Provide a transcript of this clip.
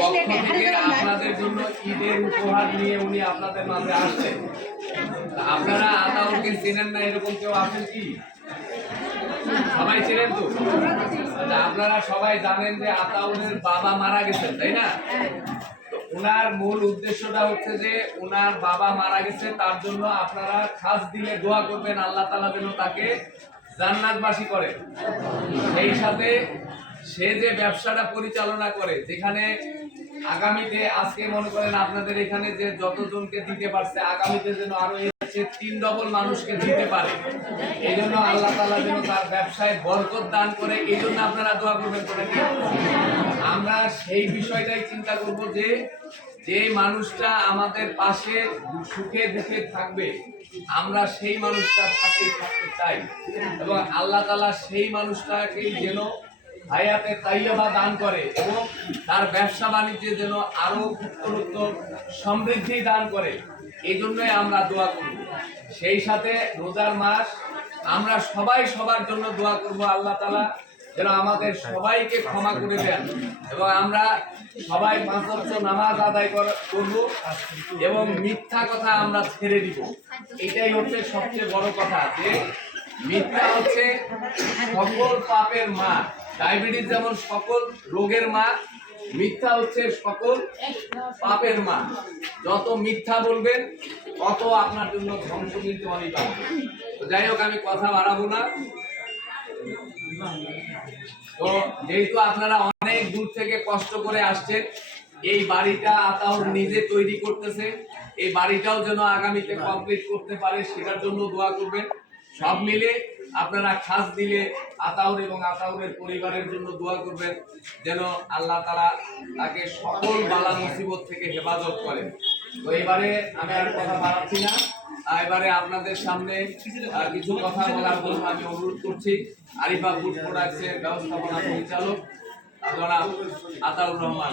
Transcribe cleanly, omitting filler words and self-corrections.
পক্ষ থেকে আপনাদের জন্য ঈদের উপহার নিয়ে উনি আপনাদের মাঝে আসছেন। আপনারা আতাউরকে চেনেন না এরকম কেউ আছেন কি? সবাই চেনেন তো? আপনারা সবাই জানেন যে আতাউরের বাবা মারা গেছেন, তাই না? ওনার মূল উদ্দেশ্যটা হচ্ছে যে ওনার বাবা মারা গেছে, তার জন্য আপনারা খাস দিলে দোয়া করবেন আল্লাহ তাআলা যেন তাকে জান্নাতবাসী করে। সেই সাথে সে যে ব্যবসাটা পরিচালনা করে, যেখানে আগামীতে আজকে মনে করেন আপনাদের এখানে যে যতজনকে দিতে পারছে, আগামীতে যেন আরো 3 ডবল মানুষকে দিতে পারে। এই জন্য আল্লাহ তাআলা যেন তার ব্যবসায় বরকত দান করে, এই জন্য আপনারা দোয়া করবেন। আমরা সেই বিষয়টাই চিন্তা করব যে যে মানুষটা আমাদের পাশে সুখে দুঃখে থাকবে, আমরা সেই মানুষটার সাথে থাকতে চাই এবং আল্লাহ তাআলা সেই মানুষটাকে যেন হায়াতে তাইয়্যিবা দান করে এবং তার ব্যবসা বাণিজ্যে যেন আরো উত্তরোত্তর সমৃদ্ধি দান করে। এই জন্যই আমরা দোয়া করব। সেই সাথে রোজার মাস আমরা সবাই সবার জন্য দোয়া করব আল্লাহ তাআলা যেন আমাদের সবাইকে ক্ষমা করে দেন এবং আমরা সবাই 5 ওয়াক্ত নামাজ আদায় করব এবং মিথ্যা কথা আমরা ছেড়ে দিব। এটাই হচ্ছে সবচেয়ে বড় কথা, যে মিথ্যা হচ্ছে সকল পাপের মা। ডায়াবেটিস যেমন সকল রোগের মা, মিথ্যা হচ্ছে সকল পাপের মা। যত মিথ্যা বলবেন তত আপনার জন্য ধ্বংস কিন্তু অনেক আসবে। যাই হোক, আমি কথা বাড়াবো না। তো যেহেতু আপনারা অনেক দূর থেকে কষ্ট করে আসছেন, এই বাড়িটা আতাউর নিজে তৈরি করতেছে, এই বাড়িটাও যেন আগামীতে কমপ্লিট করতে পারে সেটার জন্য দোয়া করবেন। সব মিলে আপনারা খাস দিলে আতাউর এবং আতাউরের পরিবারের জন্য দোয়া করবেন যেন আল্লাহ তাআলা তাকে সকল বালা মুসিবত থেকে হেফাজত করেন। তো এবারে আমি আর কথা বাড়াচ্ছি না, এবারে আপনাদের সামনে কিছু কথা বলার জন্য আমি অনুরোধ করছি আরিফা ফুড প্রোডাক্টসের ব্যবস্থাপনা পরিচালক জনাব আতাউর রহমান।